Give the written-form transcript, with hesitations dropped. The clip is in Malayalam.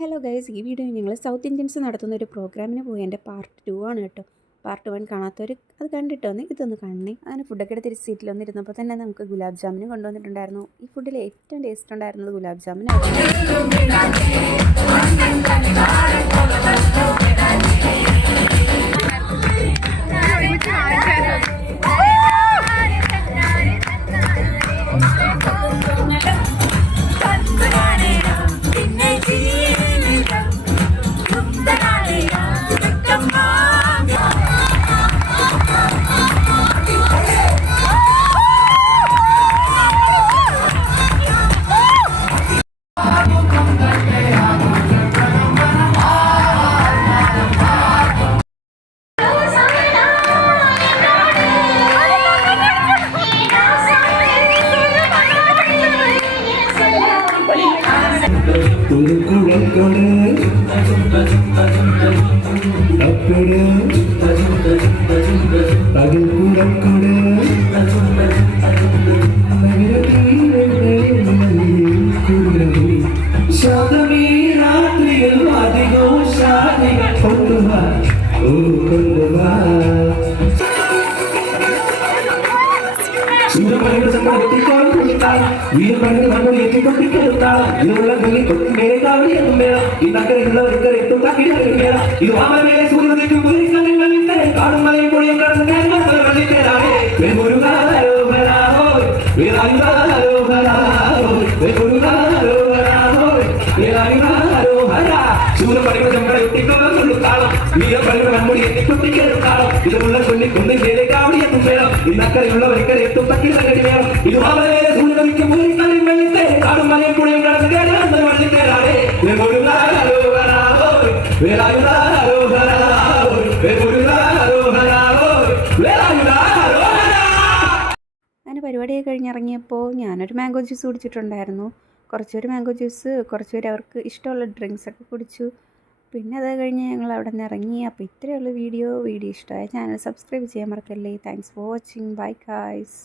ഹലോ ഗൈസ്, ഈ വീഡിയോ ഞങ്ങൾ സൗത്ത് ഇന്ത്യൻസ് നടത്തുന്ന ഒരു പ്രോഗ്രാമിന് പോയി എൻ്റെ പാർട്ട് 2 ആണ് കേട്ടോ. പാർട്ട് 1 കാണാത്തവർ അത് കണ്ടിട്ട് വന്ന് ഇതൊന്ന് കാണണേ. അങ്ങനെ ഫുഡൊക്കെ എടുത്ത് തിരിച്ച് സീറ്റിൽ വന്നിരുന്നപ്പോൾ തന്നെ നമുക്ക് ഗുലാബ് ജാമിന് കൊണ്ടുവന്നിട്ടുണ്ടായിരുന്നു. ഈ ഫുഡിൽ ഏറ്റവും ടേസ്റ്റ് ഉണ്ടായിരുന്നത് ഗുലാബ് ജാമിനായിരുന്നു. അങ്ങനെ പരിപാടിയൊക്കെ കഴിഞ്ഞിറങ്ങിയപ്പോൾ ഞാനൊരു മാംഗോ ജ്യൂസ് കുടിച്ചിട്ടുണ്ടായിരുന്നു. കുറച്ചൊരു മാംഗോ ജ്യൂസ്, കുറച്ചുപേർ അവർക്ക് ഇഷ്ടമുള്ള ഡ്രിങ്ക്സൊക്കെ കുടിച്ചു. പിന്നെ അത് കഴിഞ്ഞ് ഞങ്ങൾ അവിടെ നിന്ന് ഇറങ്ങി. അപ്പോൾ ഇത്രയുള്ള വീഡിയോ ഇഷ്ടമായ ചാനൽ സബ്സ്ക്രൈബ് ചെയ്യാൻ മറക്കല്ലേ. Thanks for watching. Bye guys.